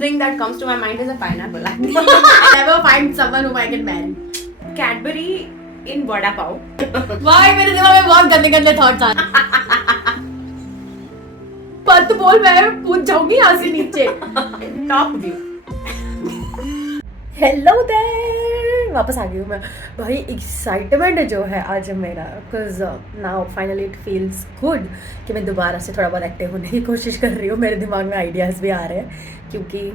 thing that comes to my mind is a pineapple. I never find someone whom I can marry. Cadbury in vada pav. Why मेरे दिमाग में बहुत गंदे गंदे थॉट्स आ रहे हैं। मत बोल, मैं पूछ जाऊंगी यहाँ से नीचे। Top view. हेलो देयर, वापस आ गई हूँ मैं। भाई एक्साइटमेंट जो है आज मेरा, because now finally it feels good कि मैं दोबारा से थोड़ा बहुत एक्टिव होने की कोशिश कर रही हूँ। मेरे दिमाग में आइडियाज़ भी आ रहे हैं, क्योंकि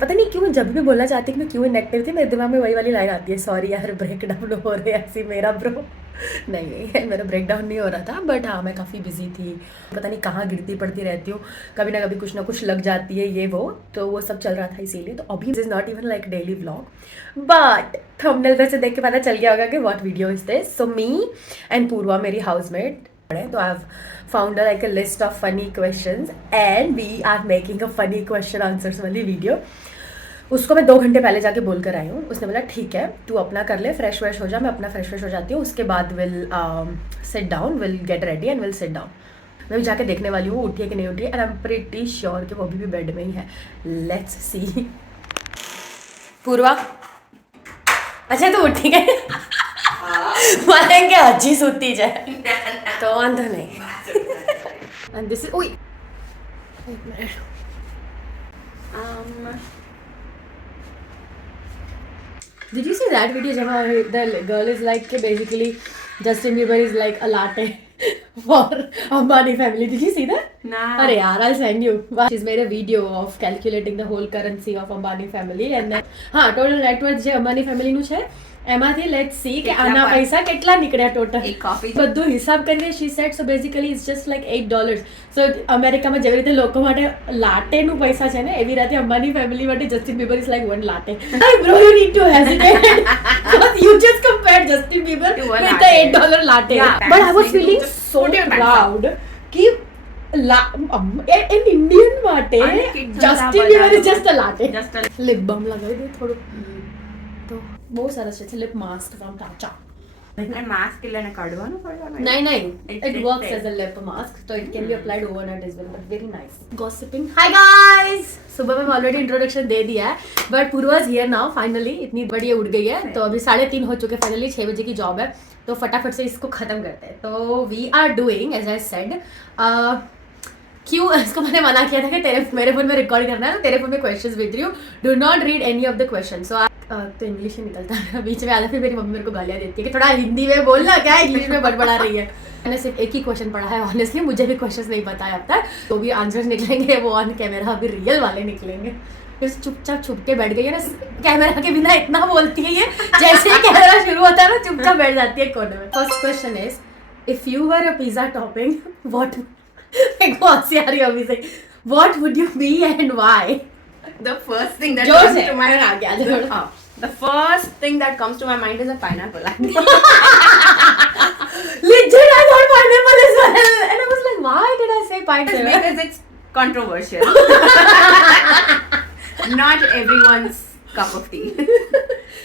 पता नहीं क्यों जब भी बोलना चाहती हूँ कि मैं क्यों इनएक्टिव थी, मेरे दिमाग में वही वाली लाइन आती है, सॉरी यार ब्रेक डाउन हो रहे ऐसी मेरा ब्रो। नहीं, मेरा ब्रेक डाउन नहीं हो रहा था, बट हाँ मैं काफ़ी बिजी थी। पता नहीं कहाँ गिरती पड़ती रहती हूँ, कभी ना कभी कुछ ना कुछ लग जाती है ये वो, तो वो सब चल रहा था इसीलिए। तो अभी is not even like daily vlog, but thumbnail पे से देख के पता चल गया होगा कि what video is this. So me and Purva मेरी हाउसमेट, तो I have found like a list of funny questions and we are making a funny question answers वाली वीडियो। उसको मैं 2 घंटे पहले जाके बोल कर आई हूँ। उसने बोला ठीक है तू अपना कर ले, फ्रेश व्रेश हो जा, मैं अपना फ्रेश व्रेश हो जाती हूँ, उसके बाद will sit down, will get ready and will sit down. मैं भी जाके देखने वाली हूँ उठी है कि नहीं उठी है, and I am pretty sure कि वो भी बेड में ही है। Let's see. पूर्वा, अच्छा तो उठी गए मानेंगे अच्छी सोती जाए तो अंधा नहीं। एंड दिस इज, ओए एक minute, did you see that video जहाँ the girl is like कि basically Justin Bieber is like a latte for Ambani family? Did you see that? Nah. अरे यार, I'll send you. She's made a video of calculating the whole currency of Ambani family and then हाँ total net worth જે Ambani family નું છે એમાંથી let's see કે આના પૈસા કેટલા નીકળ્યા ટોટલ, એક કોફી બધું હિસાબ કરીને she said so basically it's just like $8. so અમેરિકામાં જેવી રીતે લોકો માટે લાટેનું પૈસા છે ને, એવી રીતે અંબાની ફેમિલી માટે Justin Bieber is like one latte. Bro, you need to hesitate because you just compared Justin Bieber with the $8 latte. Yeah, but I was feeling so proud कि in Indian માટે Justin Bieber is just a latte. Lip balm લગાવી દે થોડું તો બહુ સરસ છે. Lip mask from Tatcha. Mask એટલે કાઢવાનું પડવાનું? नहीं, it works as a lip mask, so it can be applied overnight as well, but very nice. Gossiping. Hi guys, सुबह में ऑलरेडी इंट्रोडक्शन दे दिया है, बट पूर्वा इज हियर नाउ फाइनली। इतनी बढ़िया उठ गई है, तो अभी 3:30 हो चुके, फाइनली 6 बजे की जॉब है, तो फटाफट से इसको खत्म करते हैं। तो we are doing as I said, क्यों इसको मैंने मना किया था कि मेरे फोन में रिकॉर्ड करना है, तो तेरे फोन में क्वेश्चंस भेज रही हूँ, do not read any of the question. So तो इंग्लिश ही निकलता है बीच में आधा, फिर मेरी मम्मी मेरे को गालियाँ देती है कि थोड़ा हिंदी में बोलना, क्या इंग्लिश में बड़बड़ा रही है। मैंने सिर्फ एक ही क्वेश्चन पढ़ा है ऑनेस्टली, मुझे भी क्वेश्चंस नहीं पता है अब तक, तो भी आंसर्स निकलेंगे वो ऑन कैमरा, अभी रियल वाले निकलेंगे। फिर चुपचाप छुप के बैठ गई है ना, कैमरा के बिना इतना बोलती है ये, जैसे ही कैमरा शुरू होता है ना चुपचाप बैठ जाती है कोने में। First question is, if you were a pizza topping what, बहुत सी आ रही है अभी से, what would you be and why? The first thing that जोर comes से to my आ गया। the first thing that comes to my mind is a pineapple. Legit, I thought pineapple as well, and I was like, why did I say pineapple? Because it's controversial. Not everyone's cup of tea,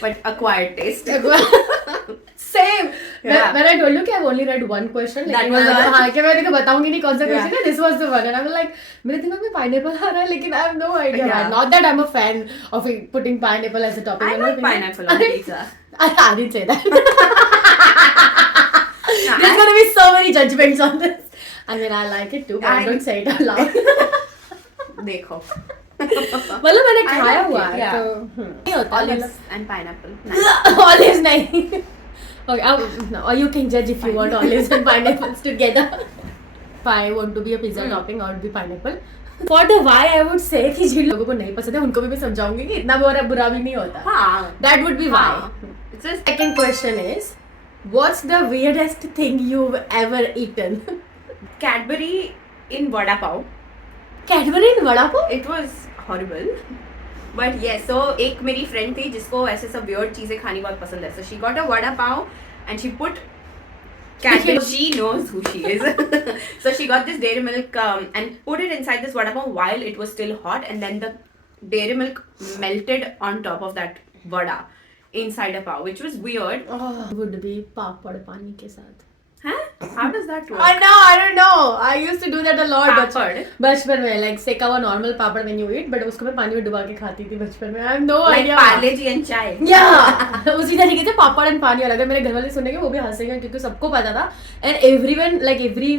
but acquired taste. Same. Yeah. When I told you कि I've only read one question, That लेकिन was मैं all. हाँ कि मैं तेरे को बताऊंगी नहीं कौन सा Yeah. क्वेश्चन है, this was the one, and I was like, मेरे दिमाग में pineapple आ रहा है, लेकिन I have no idea. Yeah. Not that I'm a fan of putting pineapple as a topping. I like pineapple on pizza. I didn't say that. There's gonna be so many judgments on this. I mean, I like it too, but I don't say it out loud. देखो. मतलब मैंने I खाया like हुआ it, है, yeah. तो नहीं होता Olives and pineapple. Nice. olives नहीं. Okay, no, or you can judge if you want olives and pineapples together. If I want to be a pizza topping, I would be pineapple. For the why, I would say कि जिन लोगों को नहीं पसंद है उनको भी मैं समझाऊंगी कि इतना बुरा भी नहीं होता. हाँ. That would be why. It's just Second question is, what's the weirdest thing you've ever eaten? Cadbury in vada pav. Cadbury in vada pav? It was horrible. But yes, so एक मेरी फ्रेंड थी जिसको ऐसे सब weird चीजें खानी बहुत पसंद है. So she got a vada pav and she put Cadbury. She knows who she is. So she got this dairy milk and put it inside this vada pav while it was still hot, and then the dairy milk melted on top of that vada inside a pav, which was weird. Would be पापड़ पानी के साथ. Huh? How does that work? I don't know. I used to do that a lot. पापड़? बचपन में like सेका हुआ normal पापड़ when you eat, but उसको मैं पानी में डुबा के खाती थी बचपन में. I have no Like idea. Parle G and chai. Yeah, उसी तरीके से पापड़ एंड पानी अलग है. मेरे घर वाले सुनेंगे वो भी हंसेंगे क्योंकि सबको पता था. And everyone like every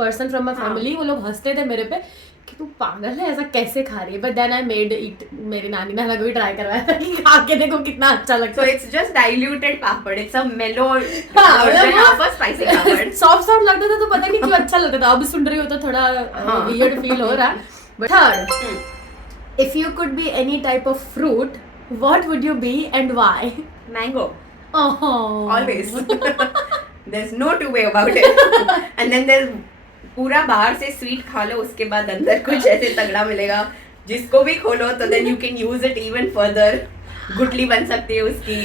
person from my family वो लोग हंसते थे मेरे पे कि तू पागल है ऐसा कैसे खा रही है. But then I made it. मेरी नानी ने अलग भी ट्राई करवाया था कि खा के देखो कितना अच्छा लगता So है. it's just diluted papad. It's a mellow हाँ, version of a spicy papad. Soft लगता था तो पता नहीं क्यों अच्छा लगता था. अब सुन रही हो तो थोड़ा weird feel हो रहा है. But third, if you could be any type of fruit, what would you be and why? Mango. Oh. Always. There's no two way about it. And then there's पूरा बाहर से स्वीट खा लो उसके बाद अंदर कुछ ऐसे तगड़ा मिलेगा जिसको भी खोलो तो then you can use it even further. गुटली बन सकती है उसकी.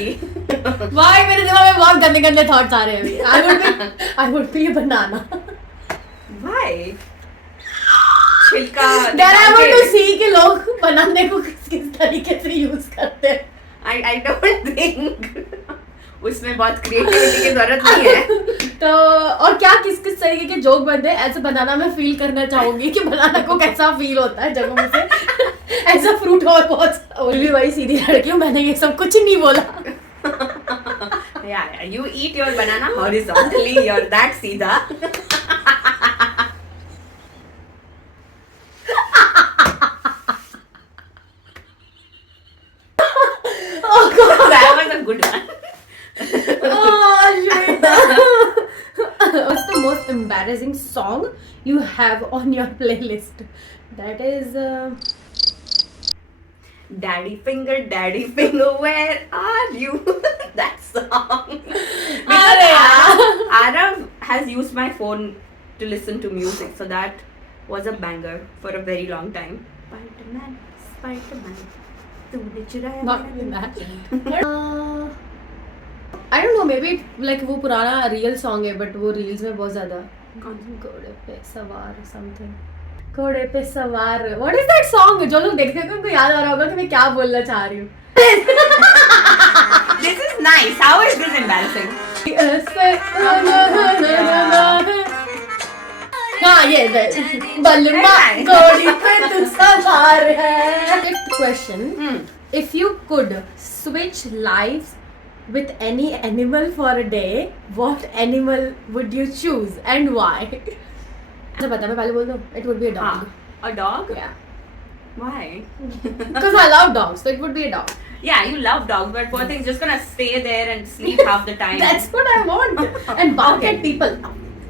Why मेरे दिमाग में बहुत गंदे गंदे थॉट्स आ रहे हैं अभी. I would be a banana. Why? छिलका. Then I want to see कि लोग बनाने को किस किस तरीके से यूज करते हैं. I don't think उसमें बहुत क्रिएटिविटी की जरूरत नहीं है. तो और क्या किस किस तरीके के जोक बनते हैं ऐसे बनाना मैं फील करना चाहूंगी कि बनाना को कैसा फील होता है जब हम उसे ऐसा फ्रूट और बहुत और भी वही सीधी लड़की हूँ. मैंने ये सब कुछ नहीं बोला. Yeah, you eat your banana horizontally. You're that सीधा. Oh God. That was a good one. Oh, Shweta. What's the most embarrassing song you have on your playlist? That is. Daddy finger, where are you? That song. अरे यार. Arav has used my phone to listen to music, so that was a banger for a very long time. Spider-Man, तूने चुराया Not मेरा even दिल. that. I don't know, maybe like वो पुराना real song है बट वो रील्स में बहुत ज्यादा. घोड़े पे सवार समथिंग. घोड़े पे सवार. What is that song? जो लोग देखते हैं उनको याद आ रहा होगा कि मैं क्या बोलना चाह रही हूँ. This is nice. How is this embarrassing? हाँ ये बलमा घोड़ी पे तू सवार है. Fifth question. If you could switch lives with any animal for a day, what animal would you choose and why? अच्छा बता मैं पहले बोल दूँ. It would be a dog. A dog? Yeah. Why? Because I love dogs, so it would be a dog. Yeah, you love dogs, but poor thing's just gonna stay there and sleep half the time. That's what I want. And bark Okay. at people.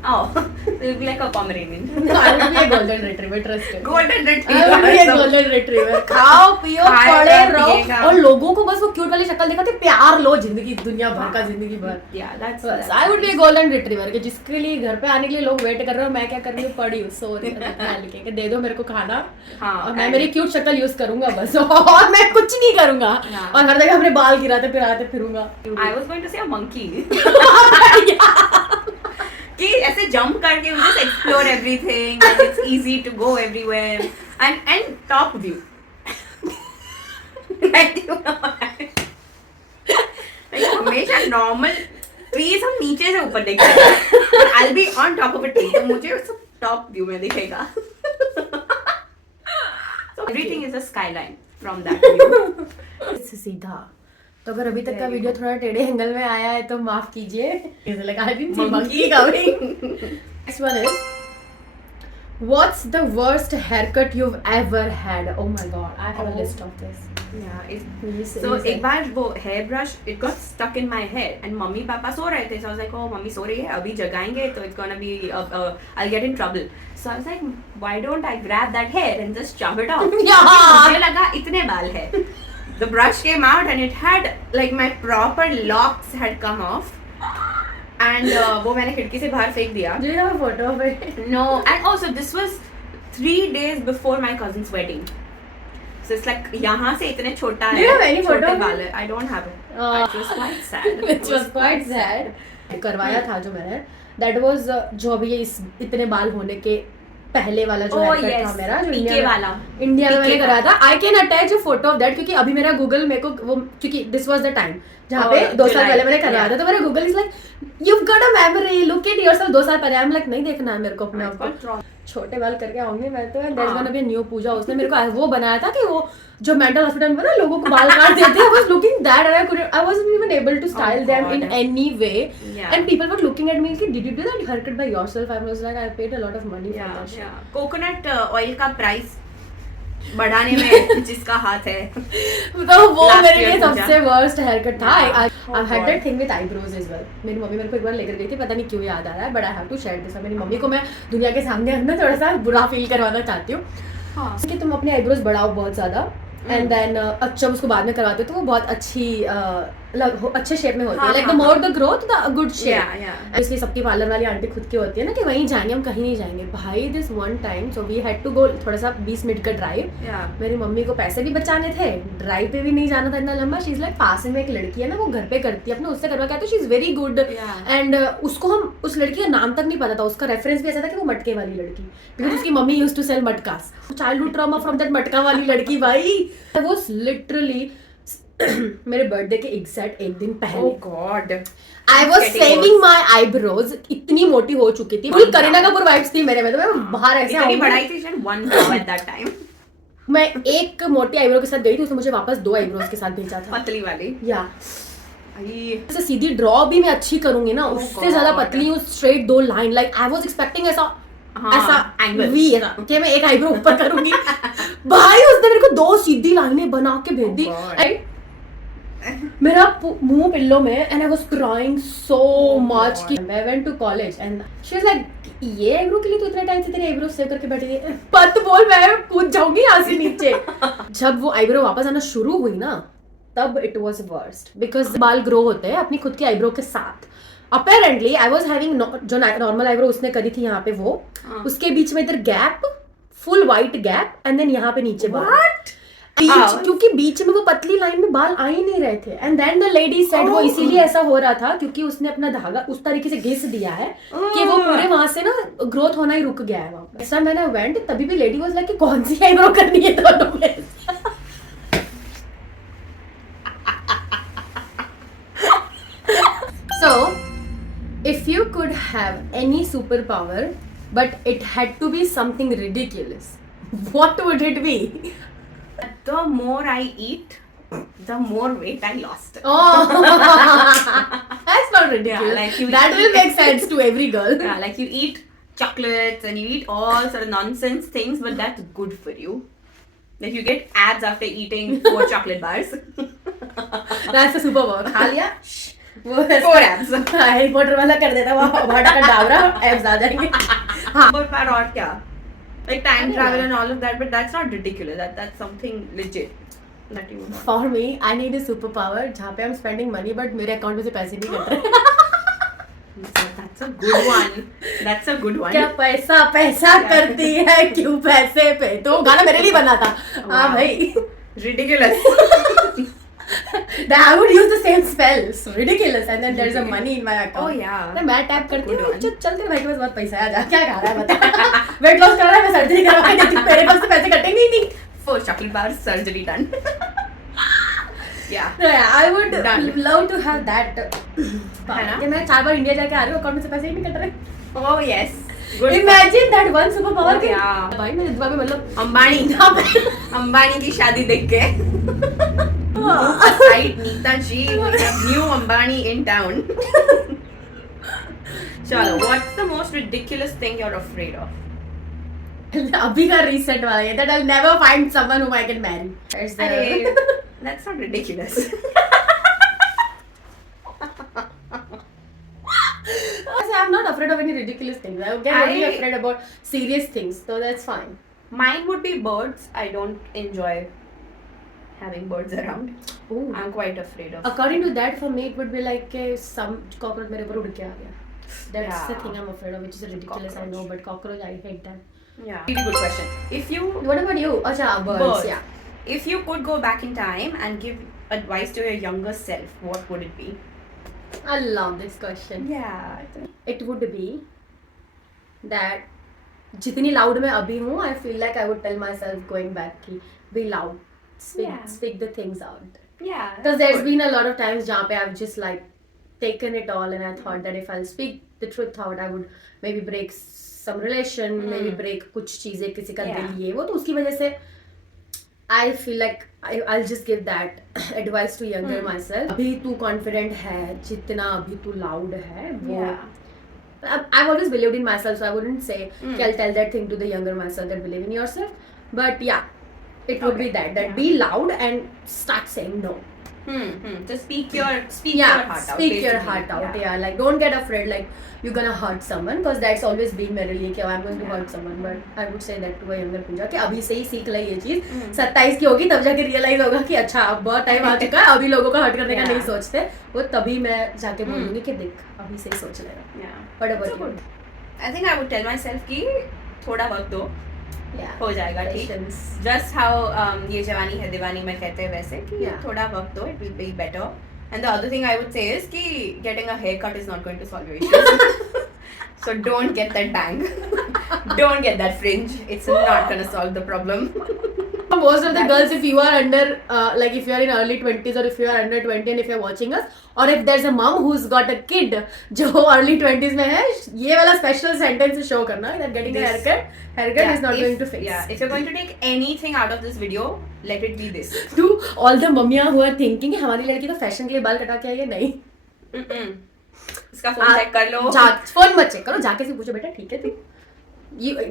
Oh, it'll be like a Pomeranian. No, I would be a golden retriever. Trust me. Golden I would be a retriever. golden retriever. खाओ पियो खाएगा, पड़े रहो पिएगा. और लोगों को बस वो क्यूट वाली शक्ल दिखाते प्यार लो जिंदगी दुनिया भर का जिंदगी भर. Yeah, that's. बस I would be a golden retriever के जिसके लिए घर पे आने के लिए लोग वेट कर रहे हो. मैं क्या कर रही हूँ पड़ी हूँ सो रही हूँ. दे दो मेरे को खाना. हाँ, और मैं मेरी क्यूट शक्ल यूज करूंगा बस और मैं कुछ नहीं करूंगा. हाँ. और हर जगह अपने बाल गिराते फिराते फिरूंगा. I was going to say a monkey. कि ऐसे jump करके we just explore everything and it's easy to go everywhere and top view. Like you know, like हमेशा normal trees हम नीचे से ऊपर देखते हैं. I'll be on top of a tree तो मुझे सब top view में दिखेगा. So everything is a skyline from that view. इससे सीधा. तो अगर अभी तक का वीडियो थोड़ा टेढ़े एंगल में आया है तो माफ कीजिए. Monkey coming. Next one is, what's the worst haircut you've ever had? Oh my god, I have a list of this. Yeah, it's Please, So please. एक बार वो hair brush it got stuck in my hair and mummy papa सो रहे थे, so I was like, oh mummy सो रही है अभी जगाएंगे तो it's gonna be I'll get in trouble. So I was like, why don't I grab that hair and just chop it off? Yeah. मुझे लगा इतने बाल है. The brush came out and it had like my proper locks had come off and वो मैंने खिड़की से बाहर फेंक दिया. Do you have a photo of it? No, and also this was 3 days before my cousin's wedding. So it's like यहाँ से इतने छोटा है. Do you have any photo छोटे of बाल है. I don't have it. It was quite sad. It was quite sad. करवाया था जो मैंने. That was जो अभी ये इस इतने बाल होने के पहले वाला जो Oh, haircut yes. था मेरा, जो PK इंडिया वाला. इंडिया में PK मैंने का. कराया था. I can attach a photo of that, क्योंकि अभी मेरा गूगल मेरे को वो, क्योंकि दिस वाज द टाइम जहाँ पे 2 साल July. पहले मैंने करवाया Yeah. था, तो मेरा Google is like you got a memory, look at yourself 2 साल पहले. आई एम लाइक नहीं देखना है मेरे को अपने आप को. छोटे बाल करके आऊंगी मैं तो. And there is gonna be new Puja. उसने मेरे को वो बनाया था कि वो जो मेंटल हॉस्पिटल में ना लोगों को बाल काट देते हैं, I was looking that and I wasn't even able to style them in any way. And people were looking at me कि did you do that haircut by yourself. I was like I paid a lot of money for that. Coconut oil का price बढ़ाने में जिसका हाथ है. तो वो Last मेरे year लिए पूजा. सबसे वर्स्ट हेयरकट था. Yeah. I Oh had God. That thing with eyebrows as well. मेरी मम्मी मेरे को एक बार लेकर गई थी, पता नहीं क्यों याद आ रहा है, but I have to share this. मेरी मम्मी को मैं दुनिया के सामने अंदर थोड़ा सा बुरा फील करवाना चाहती हूँ कि तुम अपने आईब्रोज बढ़ाओ बहुत ज्यादा, एंड देन अच्छा उसको बाद में करवाते हो तो वो बहुत अच्छी अच्छे शेप में होती है. Like the more the growth the good shape. इसलिए सबकी पार्लर वाली आंटी खुद की होती है ना कि वहीं जाएंगे, हम कहीं नहीं जाएंगे. भाई this one time so we had to go थोड़ा सा 20 मिनट का ड्राइव. मेरी मम्मी को पैसे भी बचाने थे, ड्राइव पे भी नहीं जाना था इतना लंबा. शी इज लाइक पास में एक लड़की है ना, वो घर पे करती है अपने, उससे करवा के आती है. She is very good. And उसको हम उस लड़की का नाम तक नहीं पता था. उसका रेफरेंस भी ऐसा था कि वो मटके वाली लड़की, बिकॉज उसकी मम्मी यूज्ड टू सेल मटकास. चाइल्डहुड ट्रॉमा फ्रॉम दैट मटका वाली लड़की. भाई वो लिटरली मेरे बर्थडे के एग्जैक्ट एक दिन पहले I was saving my eyebrows. इतनी मोटी हो चुकी थी, पूरी करीना कपूर वाइब्स थी मेरे में. तो मैं बाहर ऐसे बढ़ाई थी शायद 1 kg at that time. मैं एक मोटी आईब्रो के साथ गई थी, उसने मुझे वापस 2 आईब्रोज के साथ भेजा था. पतली वाली. या ऐसे सीधी ड्रॉ भी मैं अच्छी करूंगी ना, उससे ज्यादा पतली हूँ, स्ट्रेट 2 line. Like I was expecting ऐसा एंगल वी ऐसा कि मैं एक आईब्रो ऊपर करूंगी. भाई उसने मेरे को 2 सीधी लाइनें बना के भेज दी. मेरा मुंह पिल्लो में, and I was crying so much कि I went to college and she was like ये आईब्रो के लिए तो इतने टाइम से तेरी आईब्रो सेव करके बैठी थी. पत बोल मैं कूद जाऊंगी यहाँ से नीचे. जब वो आईब्रो वापस आना शुरू हुई ना, तब इट वाज वर्स्ट, बिकॉज बाल ग्रो होते हैं अपनी खुद की आईब्रो के साथ. अपेरेंटली आई वाज हैविंग जो नॉर्मल आईब्रो उसने करी थी यहाँ पे, वो उसके बीच में इधर gap, full white gap, and then यहाँ पे नीचे बाल. क्योंकि बीच में वो पतली लाइन में बाल आ ही नहीं रहे थे. And then the lady said वो इसीलिए ऐसा हो रहा था क्योंकि उसने अपना धागा उस तरीके से घिस दिया है कि वो पूरे वहां से ना ग्रोथ होना ही रुक गया है वहां पे. ऐसा मैंने वेंट, तभी भी लेडी वाज लाइक कि कौन सी आईब्रो करनी है दोनों में. So if you could have any superpower but it had to be something ridiculous, what would it be? The more I eat, the more weight I lost. Oh, that's not ridiculous. Yeah, like you that eat- will make sense to every girl. Yeah, like you eat chocolates and you eat all sort of nonsense things, but that's good for you. Like you get abs after eating 4 chocolate bars. That's a superpower. खा लिया, वो 4 abs. Harry Potter वाला कर देता, वहाँ भाटा का डाबरा, एब्स आ जाएंगे. But और क्या? Like time travel and all of that, but that's not ridiculous. That's something legit that you would want. For me, I need a superpower जहाँ पे I'm spending money but मेरे अकाउंट में से पैसे नहीं कट रहे. That's a good one. That's a good one. क्या पैसा पैसा करती है क्यों पैसे पे. तो गाना मेरे लिए बना था. हाँ भाई. Ridiculous. Then I would use the same spell. So ridiculous. And then there's a money in my account. Oh yeah. तो मैं टैप करती Good हूँ, one. चलते भाई के पास बहुत पैसा है, जा क्या खा रहा है बता. वेट लॉस कर रहा है, मैं सर्जरी करवा के देती हूँ, मेरे पास तो पैसे कटेंगे ही नहीं. 4 chocolate bars, surgery done. Yeah. So yeah, I would Done. love to have that. है ना? कि मैं 4 बार इंडिया जाके आ रही हूँ, अकाउंट में से पैसे ही नहीं कट रहे. Oh yes. Good. Imagine that one superpower. Oh, yeah. भाई मैं दुबई में मतलब अंबानी. अंबानी की शादी देख के. Aside Neeta ji, we have new Ambani in town. Chalo, what's the most ridiculous thing you're afraid of? अभी का रीसेट वाला है that I'll never find someone whom I can marry. That's the- Arey, that's not ridiculous. I'm not afraid of any ridiculous things. I get only afraid about serious things, so that's fine. Mine would be birds. I don't enjoy having birds around. Ooh. I'm quite afraid of. According to that, for me, it would be like some cockroach मेरे ऊपर उड़ के आ गया. That's the Yeah. thing I'm afraid of, which is ridiculous. I know, but cockroach, I hate that. Yeah. Really good question. If you What about you? Acha, birds. Birds. Yeah. If you could go back in time and give advice to your younger self, what would it be? I love this question. Yeah. It would be that जितनी loud मैं अभी हूँ, I feel like I would tell myself going back की be loud, Yeah. speak the things out. Yeah. Because there's been a lot of times जहाँ पे I've just like taken it all and I thought that if I'll speak the truth out, I would maybe break some relation, maybe break कुछ चीजें किसी का दिल ये वो, तो उसकी वजह से I feel like I'll just give that advice to younger myself. अभी तू confident है, जितना अभी तू loud है वो I've always believed in myself, so I wouldn't say I'll tell that thing to the younger myself, that believe in yourself. But yeah, it would be that be loud and start saying no. So speak your heart out. Speak your basically. heart out. Yeah, like don't get afraid like you're gonna hurt someone, because that's always been मेरे लिए कि I'm going to hurt someone. But I would say that to a younger Pooja कि अभी से ही सीख ले ये चीज, 27 की होगी तब जाके रियलाइज होगा कि अच्छा अब बहुत टाइम आ चुका है, अभी लोगों को हर्ट करने का नहीं सोचते, वो तभी मैं जाके बोलूंगी कि देख अभी से ही सोच लेना. What about you? I think I would tell myself कि थोड़ा वक्त दो, हो जाएगा ठीक. Patience. Just how ये जवानी है दीवानी में कहते हैं वैसे कि थोड़ा वक्त दो, it will be better. And the other thing I would say is कि getting a haircut is not going to solve your issues. So don't get that bang. Don't get that fringe. It's not going to solve the problem. Most of the girls, if you are under like if you are in early 20s or if you are under 20 and if you are watching us, or if there's a mom who's got a kid जो early 20s में है, ये वाला special sentence show करना that getting a haircut is not going to fix. Yeah, if you're going to take anything out of this video, let it be this. To all the मम्मियाँ who are thinking कि हमारी लड़की तो फैशन के लिए बाल कटा के आई है, नहीं. इसका फोन चेक कर लो. फोन मत चेक करो, जाके से पूछो बेटा ठीक है तू.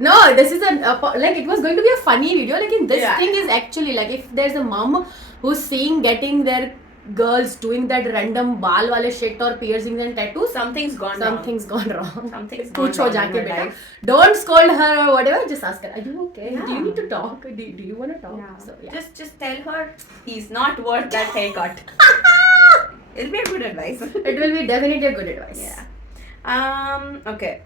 No, this is like it was going to be a funny video. Like this thing is actually like if there's a mom who's seeing getting their girls doing that random baal wale shit or piercings and tattoos, something's gone wrong. पूछो जाके बेटा. Don't scold her or whatever. Just ask her, are you okay? Yeah. Do you need to talk? Do you want to talk? Yeah. So, yeah. Just tell her he's not worth that haircut. It'll be a good advice. It will be definitely a good advice. Yeah. Okay.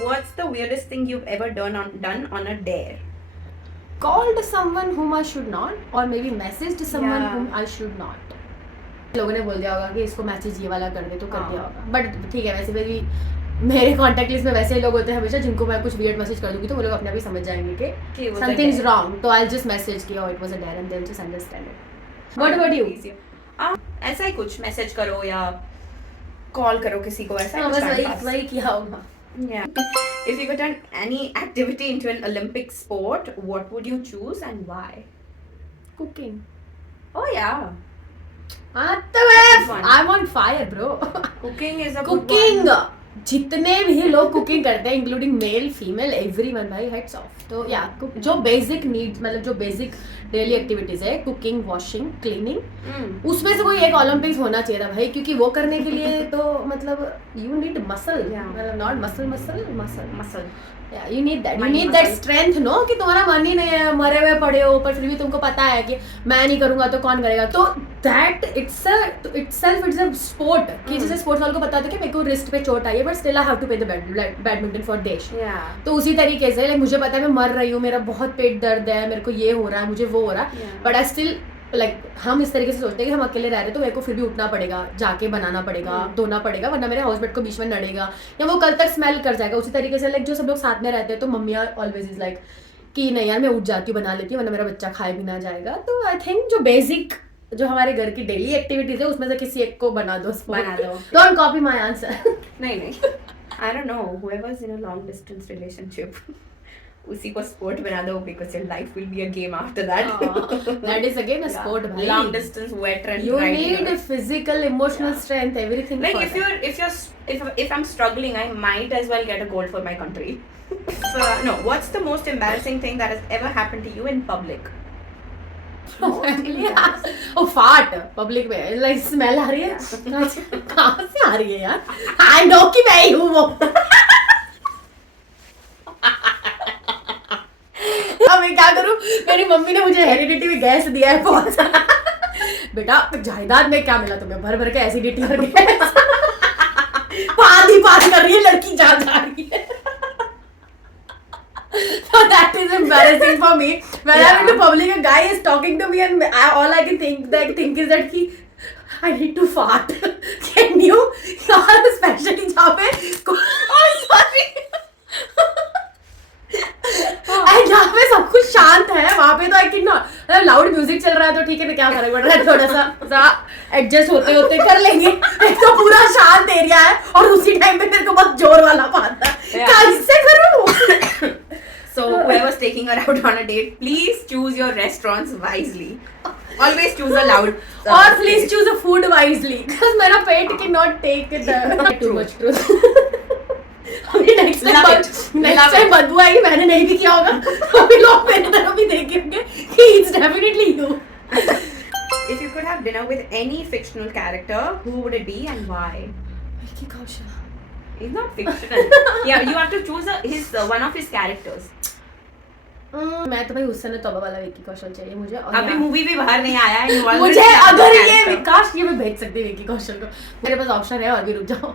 What's the weirdest thing you've ever done on a dare? Called someone whom I should not, or maybe messaged someone whom I should not. लोगों ने बोल दिया होगा कि इसको मैसेज ये वाला कर दे, तो कर दिया होगा. बट ठीक है, वैसे भी मेरे कॉन्टैक्ट लिस्ट में वैसे ही लोग होते हैं हमेशा जिनको मैं कुछ वियर्ड मैसेज कर दूंगी तो वो लोग अपने आप ही समझ जाएंगे कि समथिंग इज रॉन्ग, तो आई जस्ट मैसेज कि it was a dare and they will just understand it. What about you? ऐसा ही कुछ मैसेज करो या कॉल करो किसी को, ऐसा बस वही किया होगा. Yeah. If you could turn any activity into an Olympic sport, what would you choose and why? Cooking. Oh yeah. I'm on fire, bro. Cooking is a cooking. जितने भी लोग कुकिंग करते हैं इंक्लूडिंग मेल फीमेल एवरीवन, भाई heads of. तो या जो basic needs मतलब जो बेसिक डेली एक्टिविटीज है कुकिंग, वॉशिंग, क्लीनिंग, उसमें से कोई एक ओलंपिक्स होना चाहिए था भाई, क्योंकि वो करने के लिए तो मतलब यू नीड मसल, मतलब not muscle you need that strength, no, कि तुम्हारा मन ही नहीं है, मरे हुए पड़े हो, पर फिर भी तुमको पता है कि मैं नहीं करूंगा तो कौन करेगा. तो that itself it's a sport कि जैसे स्पोर्ट्स वालों को पता था कि मेरे को रिस्ट पे चोट आई है but still I have to play the badminton for देश. तो उसी तरीके से मुझे पता है मैं मर रही हूँ, मेरा बहुत पेट दर्द है, मेरे को ये हो रहा है, मुझे वो हो रहा है, बट आई स्टिल हम इस तरीके से सोचते हैं कि हम अकेले रह रहे हैं तो मेरे को फिर भी उठना पड़ेगा, जाके बनाना पड़ेगा, धोना पड़ेगा, वरना मेरे हाउसमेट को बीच में नड़ेगा या वो कल तक स्मेल कर जाएगा. उसी तरीके से जो सब लोग साथ में रहते हैं तो मम्मियाँ ऑलवेज इज लाइक कि नहीं यार मैं उठ जाती हूँ, बना लेती हूँ, वरना मेरा बच्चा खाए भी ना जाएगा. तो आई थिंक जो बेसिक जो हमारे घर की डेली एक्टिविटीज है उसमें से किसी एक को बना दो. Don't copy my answer. नहीं I don't know, whoever's in a long distance relationship उसी को स्पोर्ट बना दो, because your life will be a game after that. That is again a sport, bhai. Long distance wet and you need physical, emotional strength, everything. Like if I'm struggling, I might as well get a gold for my country. So no, what's the most embarrassing thing that has ever happened to you in public? Oh, fart public में, like smell आ रही है, कहाँ से आ रही है यार? I know कि मैं ही हूँ वो. मैं क्या करूं, मेरी मम्मी ने मुझे हेरिडिटी में गैस दिया है बहुत सारा. बेटा जायदाद में क्या मिला तुम्हें, भर भर के एसिडिटी और गैस. पास कर रही है लड़की, जा रही है. So that is embarrassing for me. When I'm in public, a guy is talking to me and all I can think is that I need to fart. Can you? यार especially जहाँ पे, oh sorry. एंड जहाँ पे सब कुछ शांत है वहाँ पे तो आई कैन नॉट, मतलब लाउड म्यूजिक चल रहा है तो ठीक है ना, क्या फर्क पड़ रहा है, थोड़ा सा एडजस्ट होते होते कर लेंगे। एक तो पूरा शांत एरिया है और उसी टाइम पे मेरे को बहुत जोर वाला पाता है, कैसे करूँ? So whoever's taking her out on a date, please choose your restaurants wisely. Always choose a loud. और please choose a food wisely, because मेरा पेट can not take the too much truth. Next time बदबू आएगी, मैंने नहीं भी किया होगा तो भी लोग मेरे तरफ भी देखेंगे कि it's definitely you. If you could have dinner with any fictional character, who would it be and why? Vicky Kaushal. He's not fictional. Yeah, you have to choose one of his characters. मैं तो भाई हुस्न तौबा वाला विकी कौशल चाहिए मुझे। और अभी मूवी भी बाहर नहीं आया है, मुझे अगर ये विकास ये मैं भेज सकती विकी कौशल को, मेरे पास ऑप्शन है और भी, रुक जाओ।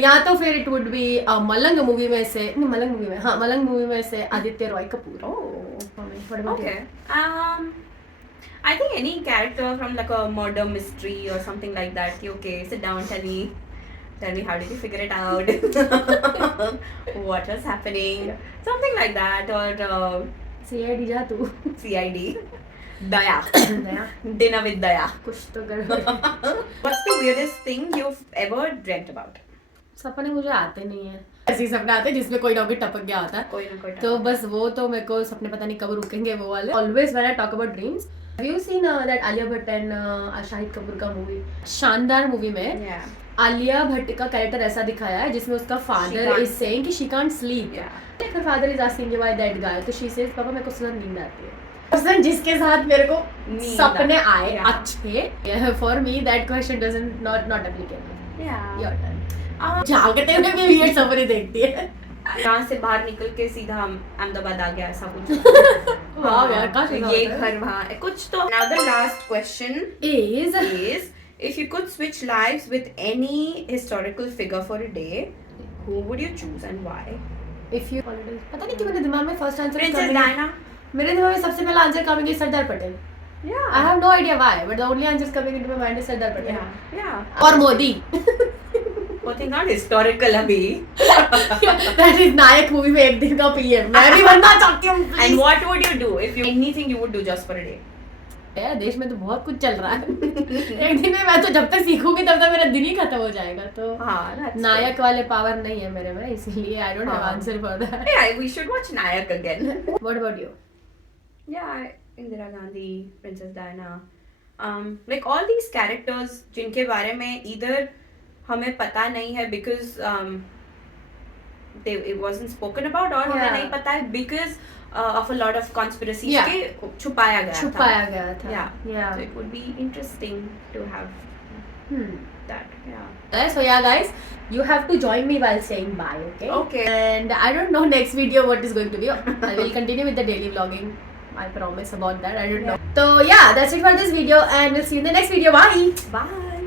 या तो फिर इट वुड बी मलंग मूवी में से, नहीं मलंग मूवी में, हाँ मलंग मूवी में से आदित्य रॉय Kapoor. Okay. I think any character from like a murder mystery or something like that. Okay, sit down, tell me how did you figure it out? What was happening? Something like that, or CID जा तू। CID. Daya. Daya Dinner with Daya. कुछ तो कर। What's the weirdest thing you've ever dreamt about? सपने मुझे आते नहीं है, ऐसे सपने आते हैं जिसमें कोई ना कोई टपक गया होता है, कोई ना कोई तो बस वो तो मेरे को सपने पता नहीं कब रुकेंगे वो वाले। Always when I talk about dreams, have you seen that Alia Bhatt एंड शाहिद कपूर का मूवी शानदार मूवी में Yeah. आलिया भट्ट का कैरेक्टर ऐसा दिखाया है जिसमें उसका फादर इज सेइंग कि she can't sleep, her father is asking why that guy, तो she says पापा मेरे को सुबह नींद आती है। पर्सन जिसके साथ मेरे को सपने आए अच्छे, for me that question doesn't not applicable. Yeah. Your turn. जागते हुए भी वियर्ड सपने देखती है। यहाँ से बाहर निकल के सीधा हम अहमदाबाद आ गया, ऐसा कुछ। वाह यार, काश ऐसा ये होता है। घर वहाँ कुछ तो। Now the last question is if you could switch lives with any historical figure for a day, who would you choose and why? If you पता नहीं क्यों मेरे दिमाग में फर्स्ट आंसर Princess Diana. मेरे दिमाग में सबसे पहला answer coming is Sardar Patel. Yeah. I have no idea why, but the only answer coming into my mind is Sardar Patel. Yeah. और मोदी। वो thing not historical अभी. That is नायक मूवी में एक दिन का पीएम मैं भी बनना चाहती हूँ। And what would you do if you anything you would do just for a day? यार देश में तो बहुत कुछ चल रहा है। एक दिन में मैं तो जब तक सीखूंगी तब तक मेरा दिन ही खत्म हो जाएगा, तो हाँ, नायक वाले पावर नहीं है मेरे में, इसलिए I don't have answer for that. Yeah, we should watch Nayak again. What about you? Yeah, Indira Gandhi, Princess Diana, like all these characters जिनके बारे में either हमें पता नहीं है because it wasn't spoken about, और हमें नहीं पता है because of a lot of conspiracies के छुपाया गया था. Yeah. So it would be interesting to have that. Yeah. So yeah guys, you have to join me while saying bye, okay? Okay. And I don't know next video what is going to be. I will continue with the daily vlogging. I promise about that. I don't know. So yeah, that's it for this video and we'll see you in the next video. Bye. Bye.